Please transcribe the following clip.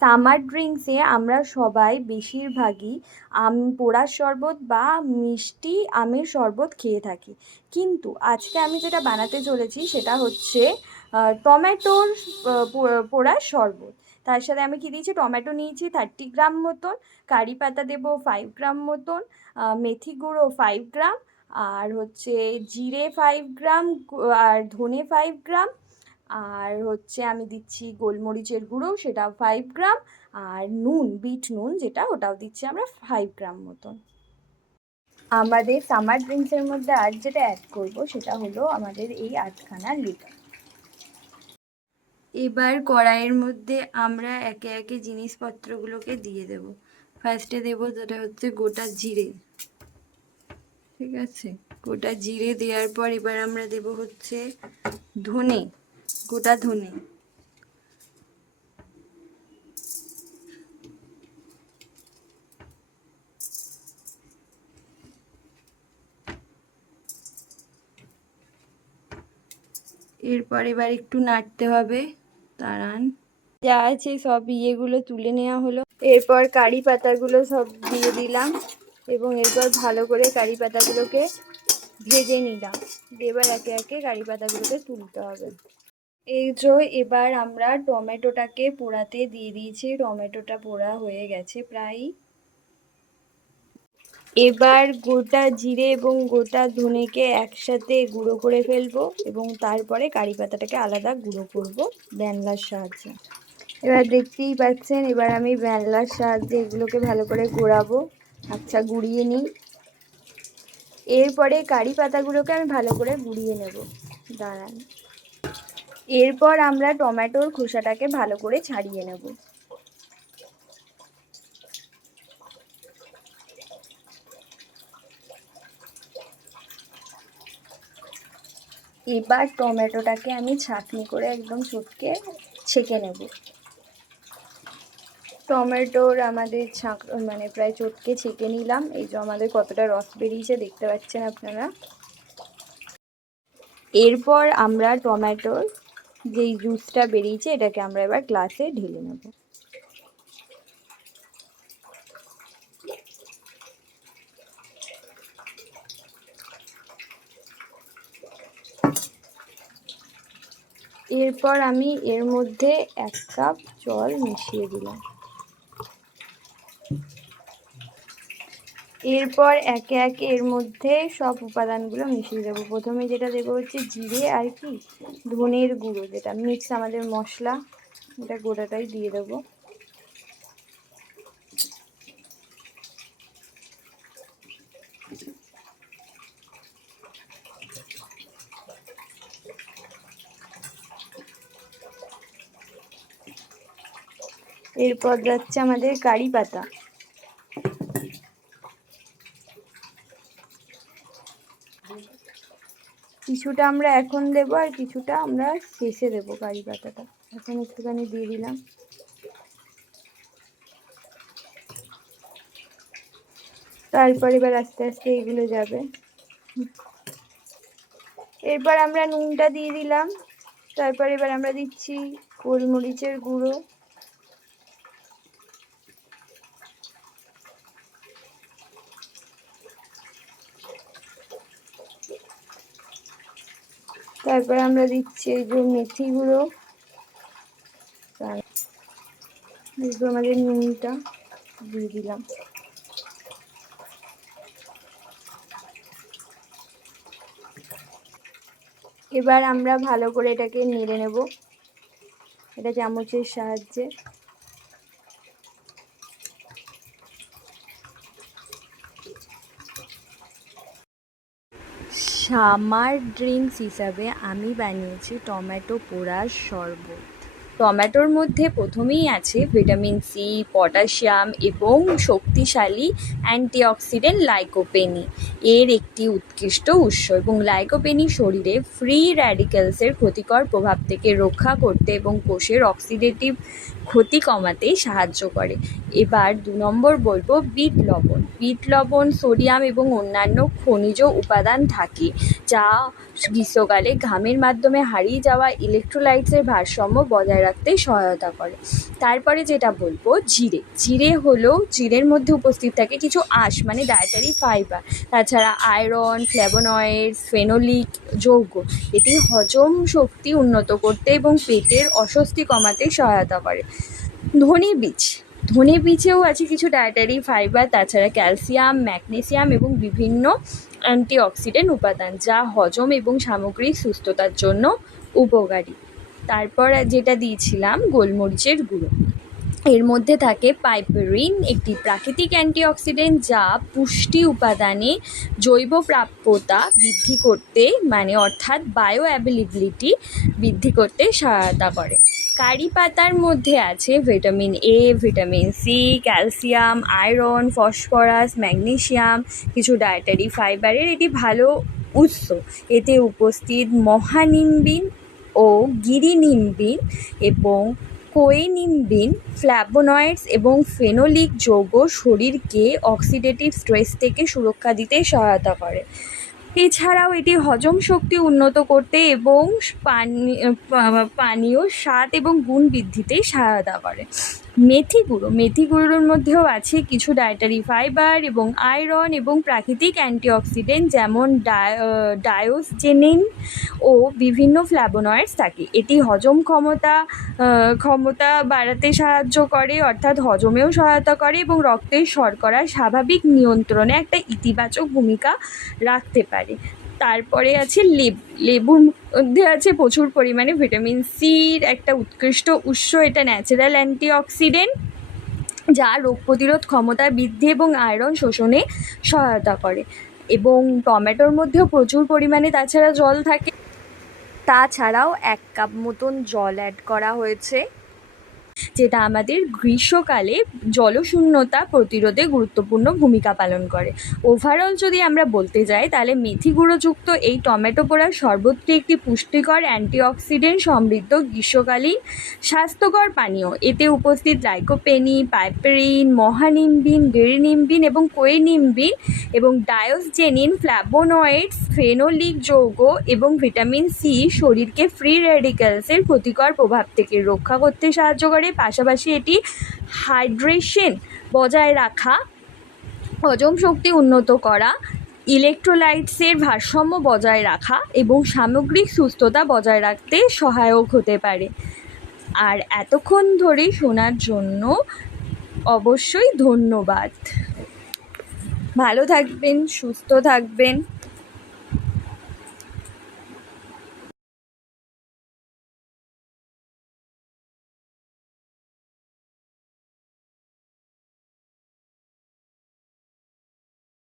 Summer ড্রিঙ্কসে আমরা সবাই বেশিরভাগই পোড়ার শরবত বা মিষ্টি আমের শরবত খেয়ে থাকি, কিন্তু আজকে আমি যেটা বানাতে চলেছি সেটা হচ্ছে টমেটোর পোড়ার শরবত। তার সাথে আমি কি দিয়েছি, টমেটো নিয়েছি 30 গ্রাম মতন, কারি পাতা দেবো 5 গ্রাম মতন, মেথি গুঁড়ো 5 গ্রাম, আর হচ্ছে জিরে 5 গ্রাম, আর ধনে 5 গ্রাম, আর হচ্ছে আমি দিচ্ছি গোলমরিচের গুঁড়ো, সেটা 5 গ্রাম, আর নুন, বিট নুন যেটা, ওটাও দিচ্ছি আমরা 5 গ্রাম মতন। আমাদের সামার ড্রিঙ্কসের মধ্যে আর যেটা অ্যাড করব সেটা হলো আমাদের এই 8খানা লিকার। এবার কড়াইয়ের মধ্যে আমরা একে একে জিনিসপত্রগুলোকে দিয়ে দেব। ফার্স্টে দেব যেটা হচ্ছে গোটা জিরে, ঠিক আছে। গোটা জিরে দেওয়ার পর এবার আমরা দেব হচ্ছে ধনে, গোটা ধনে। এরপর এবার একটু নাড়তে হবে, দাঁড়ান। যা আছে সব ইয়েগুলো তুলে নেওয়া হলো, এরপর কারি পাতাগুলো সব দিয়ে দিলাম এবং এরপর ভালো করে কারি পাতাগুলোকে ভেজে নিলাম। এবার একে একে কারি পাতাগুলোকে তুলতে হবে। এই যে এবার আমরা টমেটোটাকে পোড়াতে দিয়ে দিয়েছি, টমেটোটা পোড়া হয়ে গেছে প্রায়। এবার গোটা জিরে এবং গোটা ধনেকে একসাথে গুঁড়ো করে ফেলবো এবং তারপরে কারি পাতাটাকে আলাদা গুঁড়ো করব ব্যানলার সাহায্যে। এবার দেখতেই পাচ্ছেন, এবার আমি ব্যানলার সাহায্যে এগুলোকে ভালো করে ঘোরাবো। আচ্ছা, গুঁড়িয়ে নিই। এরপরে কারি পাতাগুলোকে আমি ভালো করে গুঁড়িয়ে নেব, দাঁড়ান। এরপর আমরা টমেটোর খোসাটাকে ভালো করে ছাড়িয়ে নেব। এবার টমেটোটাকে আমি ছাঁকনি করে একদম চটকে ছেঁকে নেব। টমেটোর আমাদের মানে প্রায় চটকে ছেঁকে নিলাম। এই যে আমাদের কতটা রস বেরিয়েছে দেখতে পাচ্ছেন আপনারা। এরপর আমরা টমেটোর যেই জুসটা বেরিয়েছে এটাকে আমরা এবার গ্লাসে ঢেলে নেব। এরপর আমি এর মধ্যে 1 কাপ জল মিশিয়ে দিলাম। এরপর একে একে এর মধ্যে সব উপাদানগুলো মিশিয়ে দেবো। প্রথমে যেটা দেবো হচ্ছে জিরে আর কি ধনের গুঁড়ো, যেটা মিক্স আমাদের মশলা, এটা গোটাটাই দিয়ে দেবো। এরপর যাচ্ছে আমাদের কারি পাতা। কিছুটা আমরা এখন দেবো আর কিছুটা আমরা শেষে দেবো। কারি পাতাটা এখন একটুখানি দিয়ে দিলাম। তারপর এবার আস্তে আস্তে এগুলো যাবে। এরপর আমরা নুনটা দিয়ে দিলাম। তারপর এবার আমরা দিচ্ছি গোলমরিচের গুঁড়ো, তারপর আমরা দিচ্ছি এই যে মেথি গুঁড়ো, তারপর আমাদের নুনটা দিয়ে দিলাম। এবার আমরা ভালো করে এটাকে নেড়ে নেব, এটা চামচের সাহায্যে। সামার ড্রিঙ্কস হিসাবে আমি বানিয়েছি টমেটো পোড়ার শরবত। টমেটোর মধ্যে প্রথমেই আছে ভিটামিন সি, পটাশিয়াম এবং শক্তিশালী অ্যান্টিঅক্সিডেন্ট লাইকোপেনি এর একটি উৎকৃষ্ট উৎস, এবং লাইকোপেনি শরীরে ফ্রি র্যাডিক্যালসের ক্ষতিকর প্রভাব থেকে রক্ষা করতে এবং কোষের অক্সিডেটিভ ক্ষতি কমাতে সাহায্য করে। এবার 2 নম্বর বলবো বিট লবণ। বিট লবণ সোডিয়াম এবং অন্যান্য খনিজ উপাদান থাকে, যা গ্রীষ্মকালে ঘামের মাধ্যমে হারিয়ে যাওয়া ইলেকট্রোলাইটসের ভারসাম্য বজায় রাখতে সহায়তা করে। তারপরে যেটা বলবো জিরে। জিরের মধ্যে উপস্থিত থাকে কিছু আঁশ মানে ডায়েটারি ফাইবার, তাছাড়া আয়রন, ফ্ল্যাভোনয়েডস, ফেনোলিক যৌগ। এটি হজম শক্তি উন্নত করতে এবং পেটের অস্বস্তি কমাতে সহায়তা করে। ধনে বীজেও আছে কিছু ডায়েটারি ফাইবার, তাছাড়া ক্যালসিয়াম, ম্যাগনেসিয়াম এবং বিভিন্ন অ্যান্টিঅক্সিডেন্ট উপাদান, যা হজম এবং সামগ্রিক সুস্থতার জন্য উপকারী। তারপর যেটা দিয়েছিলাম গোলমরিচের গুঁড়ো। এর মধ্যে থাকে পাইপেরিন, একটি প্রাকৃতিক অ্যান্টিঅক্সিডেন্ট যা পুষ্টি উপাদানে জৈব প্রাপ্যতা বৃদ্ধি করতে অর্থাৎ বায়ো অ্যাভেলেবিলিটি বৃদ্ধি করতে সহায়তা করে। কারি পাতার মধ্যে আছে vitamin A, vitamin C, calcium, iron, phosphorus, magnesium, কিছু ডায়েটারি ফাইবারের এটি ভালো উৎস। এতে উপস্থিত মহানিম্বিন ও গিরিনিম্বিন এবং কোয়েনিম্বিন, ফ্ল্যাভোনয়েডস এবং ফেনোলিক যৌগ শরীরকে অক্সিডেটিভ স্ট্রেস থেকে সুরক্ষা দিতে সহায়তা করে। এছাড়াও এটি হজম শক্তি উন্নত করতে এবং পানীয় স্বাদ এবং গুণ বৃদ্ধিতে সহায়তা করে। মেথি গুঁড়োর মধ্যেও আছে কিছু ডায়েটারি ফাইবার এবং আয়রন এবং প্রাকৃতিক অ্যান্টিঅক্সিডেন্ট যেমন ডায়োজেনিন ও বিভিন্ন ফ্ল্যাভোনয়েডস থাকে। এটি হজম ক্ষমতা বাড়াতে সাহায্য করে, অর্থাৎ হজমেও সহায়তা করে এবং রক্তের শর্করার স্বাভাবিক নিয়ন্ত্রণে একটা ইতিবাচক ভূমিকা রাখতে পারে। তারপরে আছে লেবুর মধ্যে আছে প্রচুর পরিমাণে ভিটামিন সির একটা উৎকৃষ্ট উৎস। এটা ন্যাচারাল অ্যান্টিঅক্সিডেন্ট যা রোগ প্রতিরোধ ক্ষমতা বৃদ্ধি এবং আয়রন শোষণে সহায়তা করে। এবং টমেটোর মধ্যেও প্রচুর পরিমাণে তাছাড়া জল থাকে। তাছাড়াও 1 কাপ মতন জল অ্যাড করা হয়েছে, যেটা আমাদের গ্রীষ্মকালে জলশূন্যতা প্রতিরোধে গুরুত্বপূর্ণ ভূমিকা পালন করে। ওভারঅল যদি আমরা বলতে যাই তাহলে মেথি গুঁড়োযুক্ত এই টমেটো পোড়ার শরবতটি একটি পুষ্টিকর অ্যান্টিঅক্সিডেন্ট সমৃদ্ধ গ্রীষ্মকালীন স্বাস্থ্যকর পানীয়। এতে উপস্থিত লাইকোপেনি, পাইপেরিন, মহানিম্বিন, গিরিনিম্বিন এবং কোয়েনিম্বিন এবং ডায়োজেনিন, ফ্ল্যাভোনয়েডস, ফেনোলিক যৌগ এবং ভিটামিন সি শরীরকে ফ্রি রেডিক্যালসের ক্ষতিকর প্রভাব থেকে রক্ষা করতে সাহায্য করে। পাশাপাশি এটি হাইড্রেশন বজায় রাখা, হজম শক্তি উন্নত করা, ইলেকট্রোলাইটসের ভারসাম্য বজায় রাখা এবং সামগ্রিক সুস্থতা বজায় রাখতে সহায়ক হতে পারে। আর এতক্ষণ ধরে শোনার জন্য অবশ্যই ধন্যবাদ। ভালো থাকবেন, সুস্থ থাকবেন।